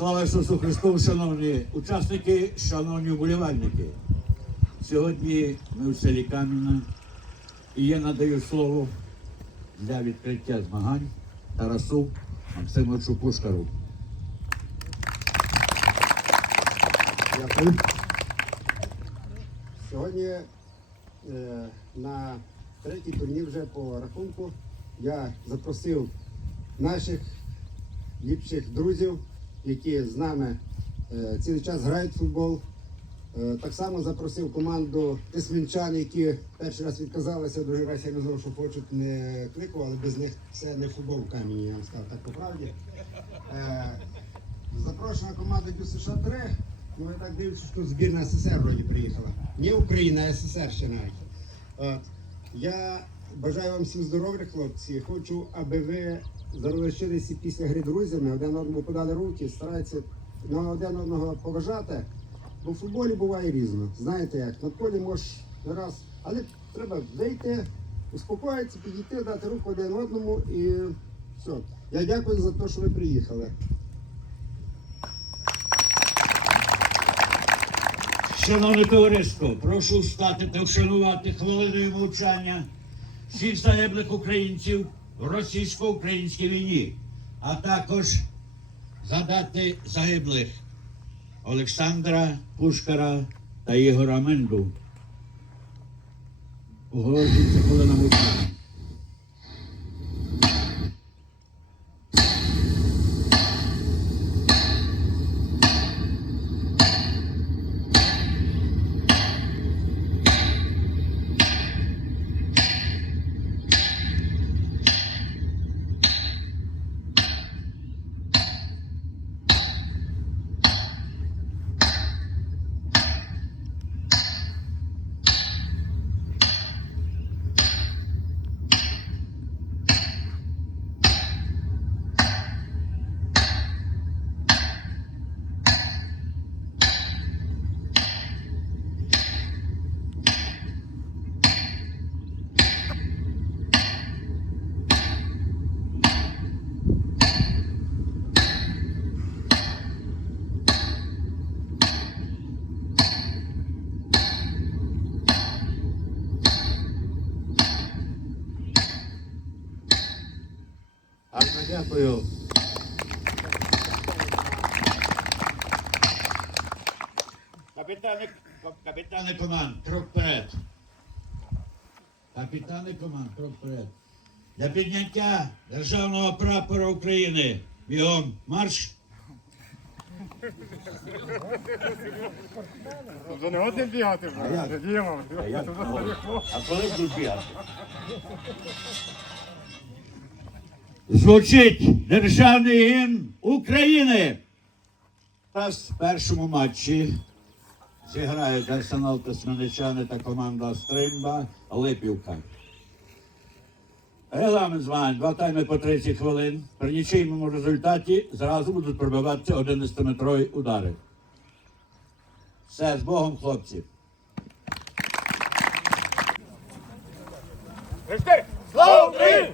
Слава Ісусу Христу, шановні учасники, шановні вболівальники. Сьогодні ми в селі Кам'яна і я надаю слово для відкриття змагань Тарасу Максимовичу Пушкару. Дякую. Сьогодні е, на третій турнір вже по рахунку я запросив наших ліпших друзів, які з нами е, цілий час грають в футбол. Е, так само запросив команду тисмінчан, які перший раз відказалися, дуже раз я казав, що хочуть не клику, але без них це не футбол в камені, я вам сказав так по правді. Е, Запрошена команда Дю США 3. Ну, я так дивлюся, що тут збірна СССР вроді приїхала. Не Україна, а СССР ще навіть. От. Я бажаю вам всім здоров'я, хлопці. Хочу, аби ви залишилися після гри друзями, один одному подали руки, старайтеся на один одного поважати. Бо в футболі буває різно. Знаєте як, на полі можеш не раз, але треба вийти, успокоїтися, підійти, дати руку один одному і все. Я дякую за те, що ви приїхали. Шановне товариство, прошу встати та вшанувати хвилиною мовчання всіх загиблих українців в російсько-українській війні, а також задати загиблих Олександра Пушкара та Ігора Менду. Оголошується хвилина мовчання. Гарно дякую. Капітани, капітани команд, крок вперед. Капітани команд, крок вперед. Для підняття державного прапора України. Бігом марш. Вже не годин бігати вже. Діма, А коли будуть бігати? Звучить державний гімн України. Зараз в першому матчі зіграють Арсенал Тисменичани та команда Стримба Липівка. Регламент змагань два тайми по 30 хвилин. При нічийному результаті зразу будуть пробиватися 11-метрові удари. Все, з Богом, хлопці. Слава Україні!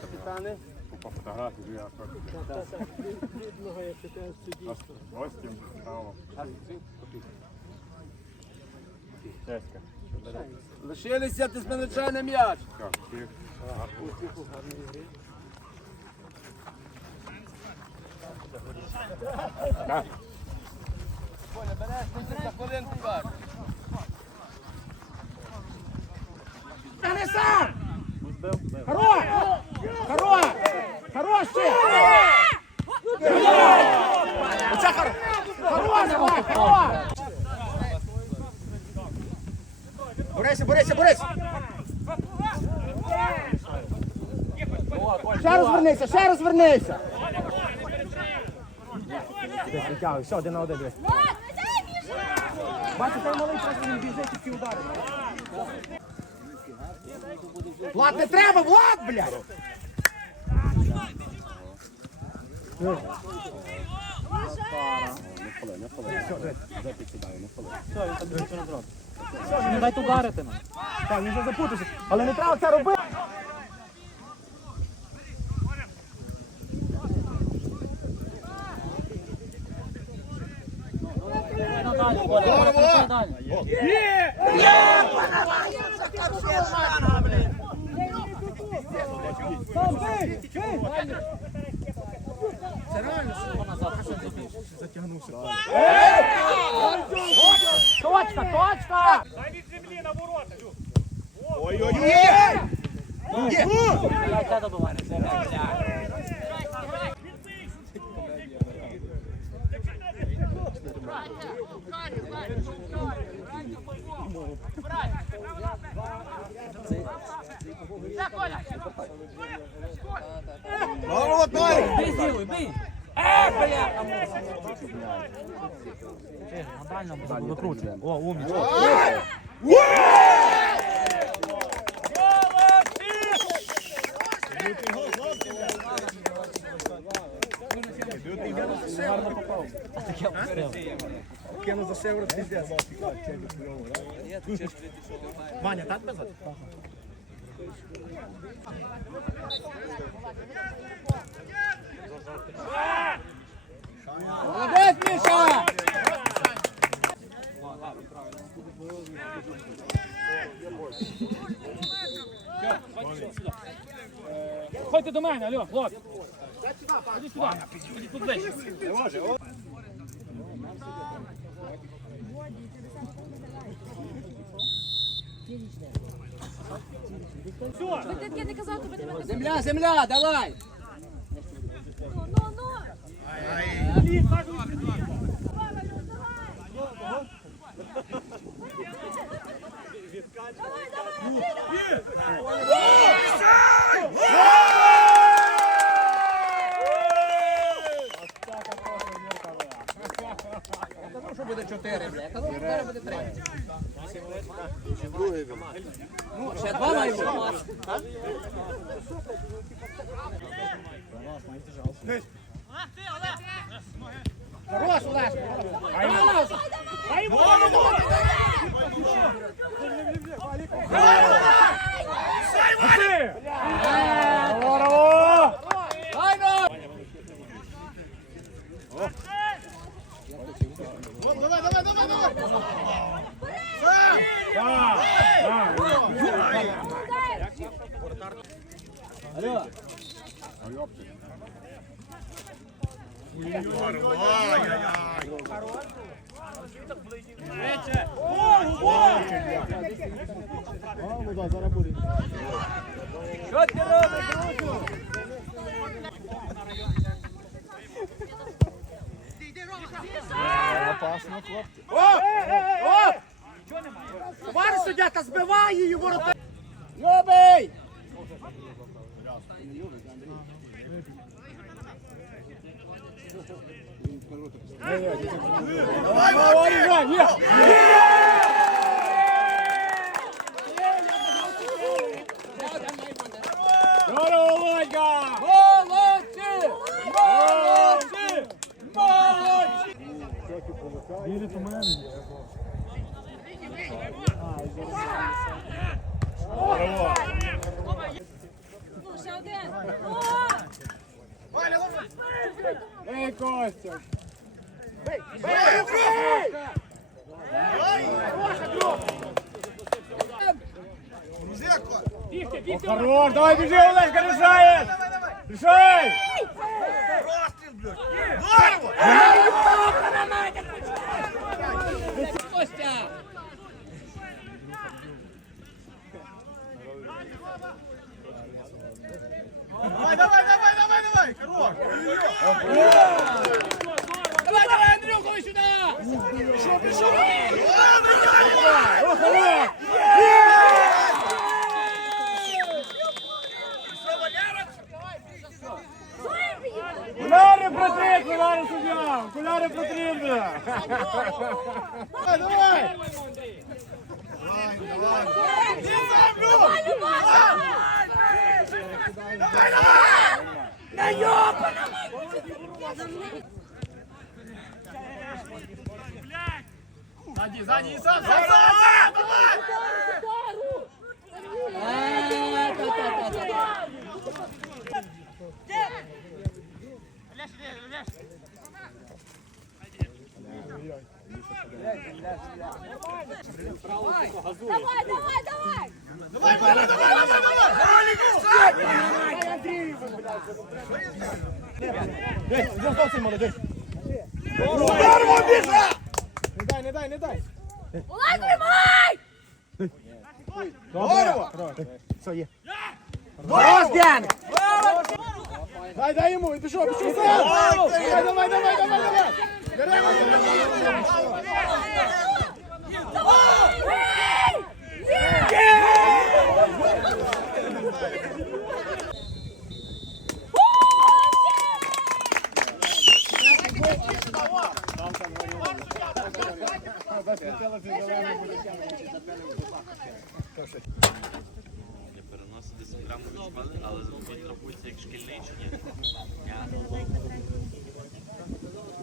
Капітани. Купа фотографій, я так. Бідного, як ти сидів. Гостям, право. Чеська. Лишилися ти з м'яч. Так, всіх. Успіху. Коля, береш, ти за хвилинку баш. Хорош! Хорош! Хорош! Оце! Ще розвернися, ще розвернися! Все, один на один той малий просто він біжить і ті удари. Влад, не треба, Влад, блядь! Не дайте ударити нам. Так, він вже запутався. Але не треба це робити. Далі, Коля, далі. Точка, точка! Дай, це добивай. Бий, зілуй, бий. Е, бля! Е, Нормально, викручуй. О, умничка. Кину за шеврот, піздець. Ваня, так без Молодець, Міша! Ходьте до мене, алло, хлопці. Іди сюди. Іди тут ближче. Ви таке не казав, тобі тебе Земля, земля, давай! Ну, ну, ну. Давай, давай, давай. Буде 4, бля? Я казав, що буде 3. Ну, ще два має бути. Хорош, Олеж! Що ти робиш, друзю? Товариш суддя, та збивай її ворота! Любий! Здорово, Володька! Молодці! Молодці! Молодці! Ну, ще один. О! Ей, Костя! Хорош, давай біжи, Олежка, рішаєш! Рішай! Костя! Давай, давай, давай, давай, давай! Хорош! Давай, Андрюха, ось сюда! Удари, братик, Давай, давай, давай! Давай, Валя, давай, давай, давай! Давай, Нікіт, Ударимо, Міша! Не дай, не дай, не дай! Олег, тримай! Здорово! Дай, дай йому, і пішов, пішов сам! Давай, давай, давай, давай, давай! Беремо, Не переносить 10 грамів від але він рахується як шкільний чи ні?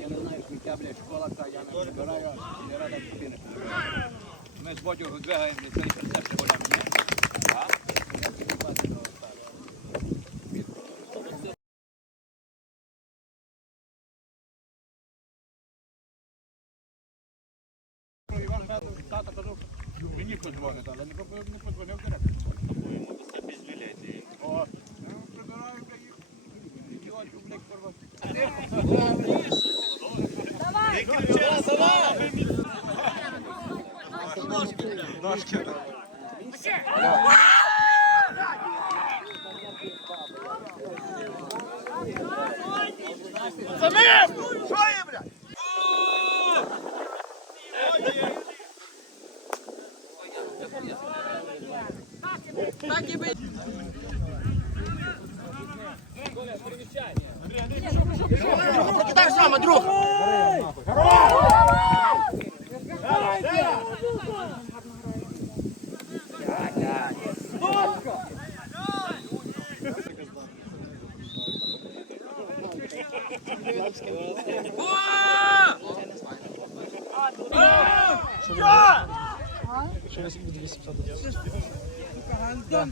Я не знаю, яка, блядь, школа та, я не прибираю, і не рада дитини. З Бодю роздвигаємо цей Самим! Що є, блядь? Покидай сам, Андрюх!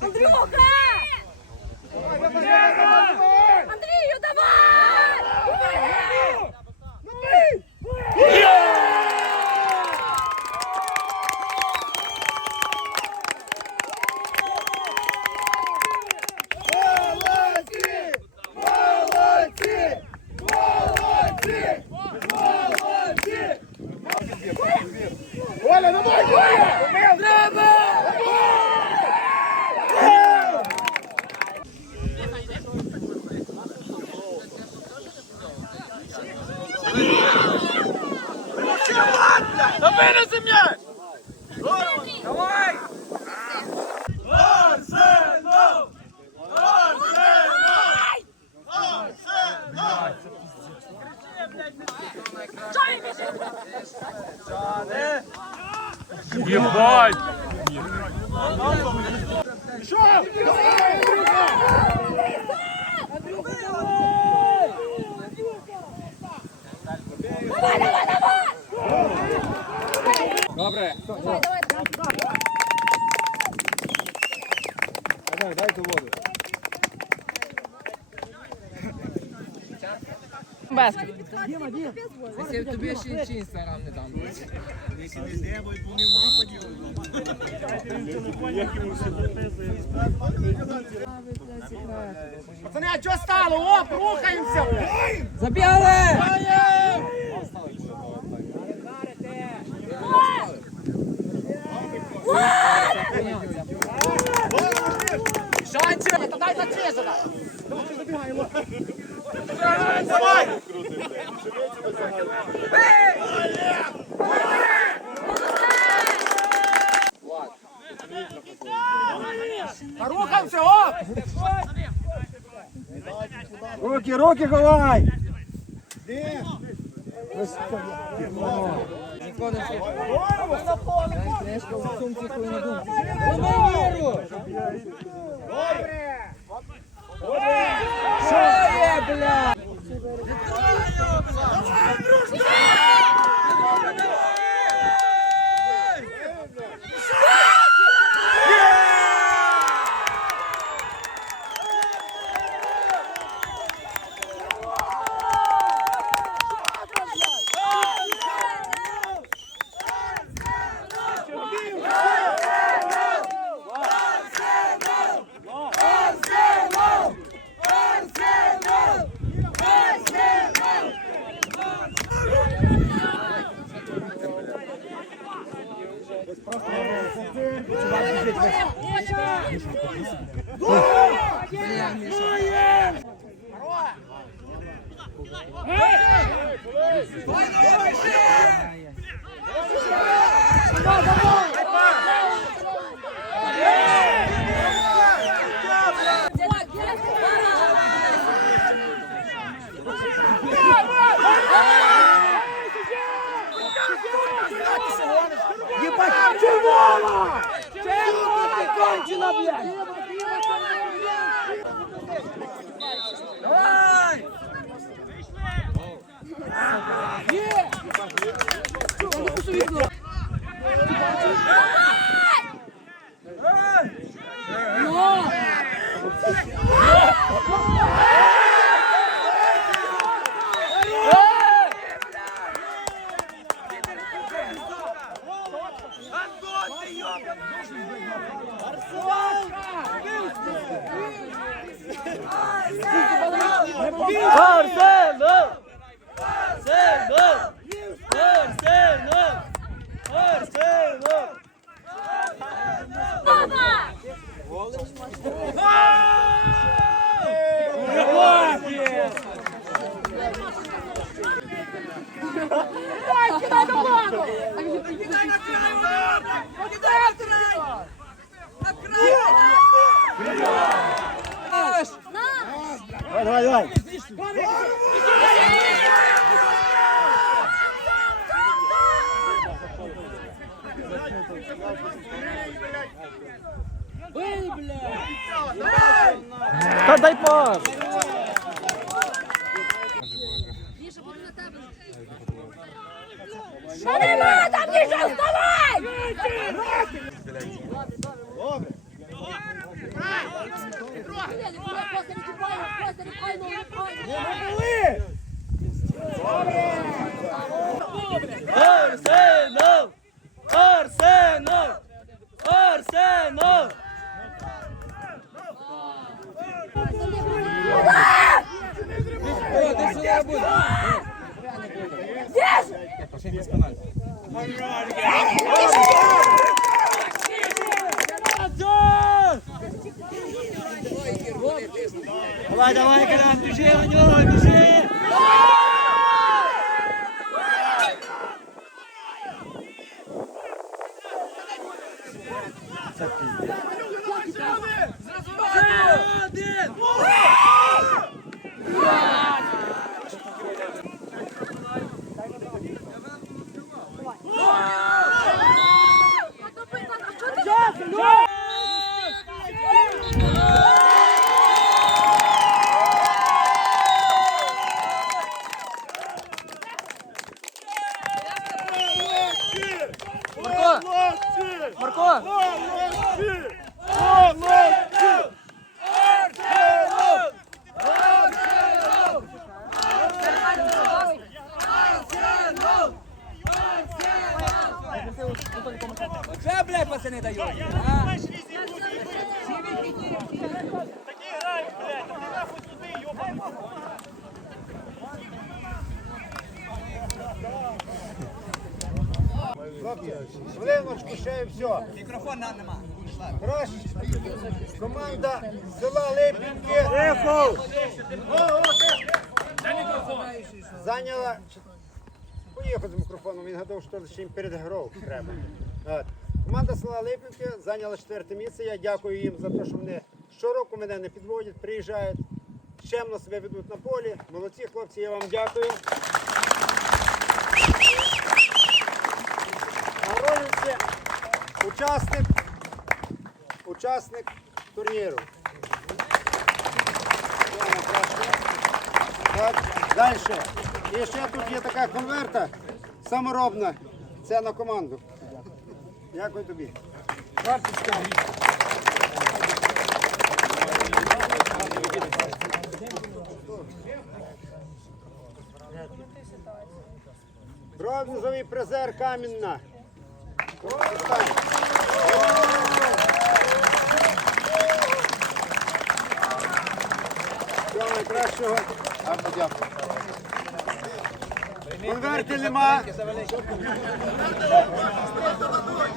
Андрюха! Андрію, давай! Оля, давай, Оля! Та винеси м'яч! Давай! Арсенал! Арсенал! Арсенал! Єбать! Добре. Давай, давай, давай. Дай, дайте воду. Тобі ще чи інстаграм не дам. Пацани, а що стало? Оп, рухаємося! Забігали! Шанче! Та дай на Чезара! Давай! Рухаємося, оп! Руки, руки ховай! Добре! Що є, Дай книжку в не думає. Давай віру! Що є, бля? Арсенал! Арсенал! Арсенал! Арсенал! Мама! Дай, кидай на маму! Кидай на край! Кидай на край! На край! Давай, давай, давай. Та дай пас. Що нема? Там нічого вставай! Арсенал! Арсенал! Арсенал! О, ти сюди буде. Давай, давай, Крам, біжи на нього, біжи! Марко! Вже, блядь, пацани дають. а? Хвилиночку, ще і все. Мікрофон нам нема. Прошу. Команда села Липінки. Зайняла. Поїхав з мікрофоном, він гадав, що ще їм перед грою треба. От. Команда села Липінки зайняла четверте місце. Я дякую їм за те, що вони щороку мене не підводять, приїжджають. чемно себе ведуть на полі. Молодці хлопці, я вам дякую. Нагороджується учасник, учасник турніру. Далі. І ще тут є така конверта саморобна. Це на команду. Дякую тобі. Бронзовий призер Камінна. Всього найкращого. Гарно дякую. Конверти нема.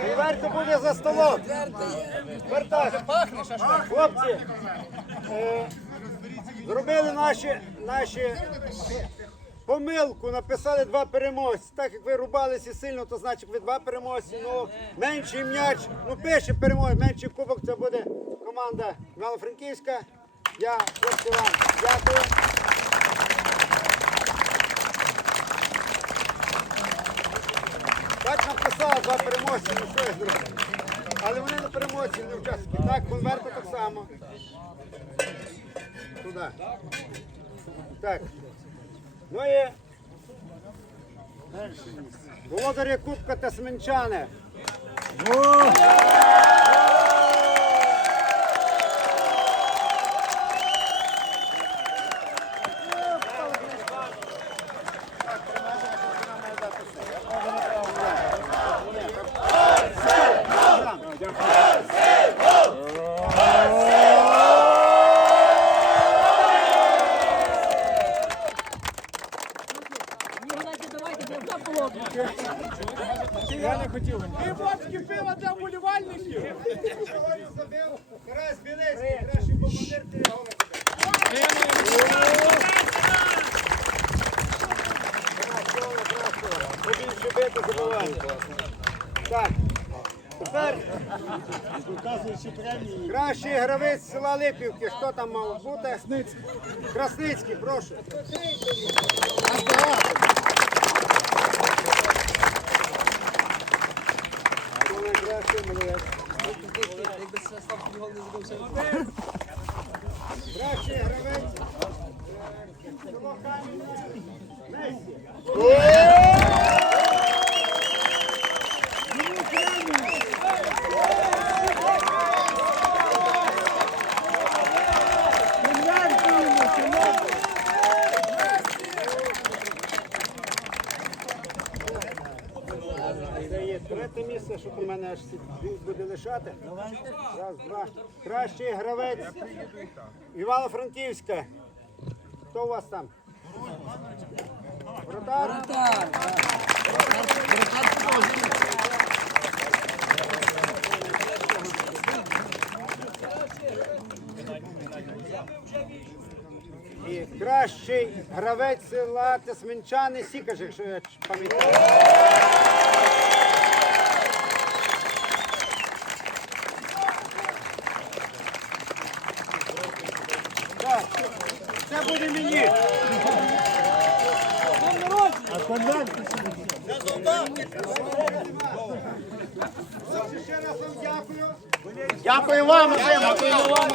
Конверти буде за столом. Вертаж. Хлопці, е, зробили наші, наші помилку, написали два переможці. Так як ви рубалися сильно, то значить ви два переможці. Ну, менший м'яч, ну пише перемоги, менший кубок це буде команда Івано-Франківська. Я хлопці вам дякую. Так написала два переможці, що я зроблю. Але вони не переможці, не учасники. Так, конверти так само. Туди. Так. Ну і володаря Кубка та Сменчани. І бочки пива для вболівальників. Сьогодні забив Тарас Білецький, кращий командир Терегова. Побільше гравець села Липівки. Хто там мав бути? Красницький. Красницький, прошу. Хто найкращий, молодець. Кращий гравець. е, село Месі. Це є третє місце, що у мене аж він лишати. Раз, два. Кращий гравець Івано-Франківська. Хто у вас там? Вратар? І кращий гравець села Тесменчани Сікаш, якщо я пам'ятаю. Це мені. Ще раз вам дякую. Дякую вам, Дякую вам.